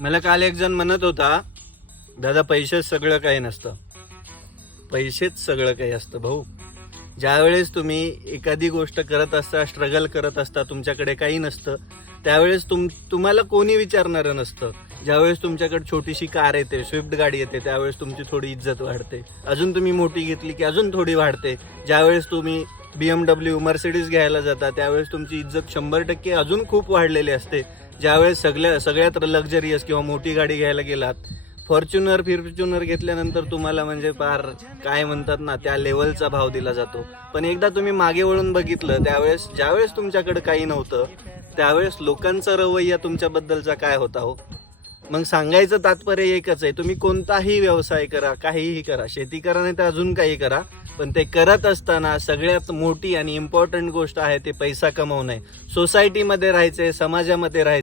मला काल एक जण म्हणत होता, दादा पैसेच सगळं काही नसतं. पैसेच सगळं काही असतं भाऊ. ज्यावेळेस तुम्ही एखादी गोष्ट करत असता, स्ट्रगल करत असता, तुमच्याकडे काही नसतं, त्यावेळेस तुम्हाला कोणी विचारणारं नसतं. ज्यावेळेस तुमच्याकडे छोटीशी कार येते, स्विफ्ट गाडी येते, त्यावेळेस तुमची थोडी इज्जत वाढते. अजून तुम्ही मोठी घेतली की अजून थोडी वाढते. ज्यावेळेस तुम्ही BMW, मर्सिडीज घ्यायला जाता, त्यावेळेस तुमची इज्जत 100% अजून खूप वाढलेली असते. ज्यावेळेस सगळ्यात लक्झरियस किंवा मोठी गाडी घ्यायला गेलात, फॉर्च्युनर घेतल्यानंतर तुम्हाला म्हणजे फार काय म्हणतात ना, त्या लेवलचा भाव दिला जातो. पण एकदा तुम्ही मागे वळून बघितलं, ज्यावेळेस तुमच्याकडे काही नव्हतं, त्यावेळेस लोकांचा रवैया तुमच्याबद्दलचा काय होता हो. मग सांगायचं तात्पर्य एकच आहे, तुम्ही कोणताही व्यवसाय करा, काहीही करा, शेती करा नाही तर अजून काही करा, पण ते करत असताना सगळ्यात मोठी आणि इम्पॉर्टंट गोष्ट आहे ते पैसा कमवणे. सोसायटीमध्ये राहायचे, समाजामध्ये राहायचे.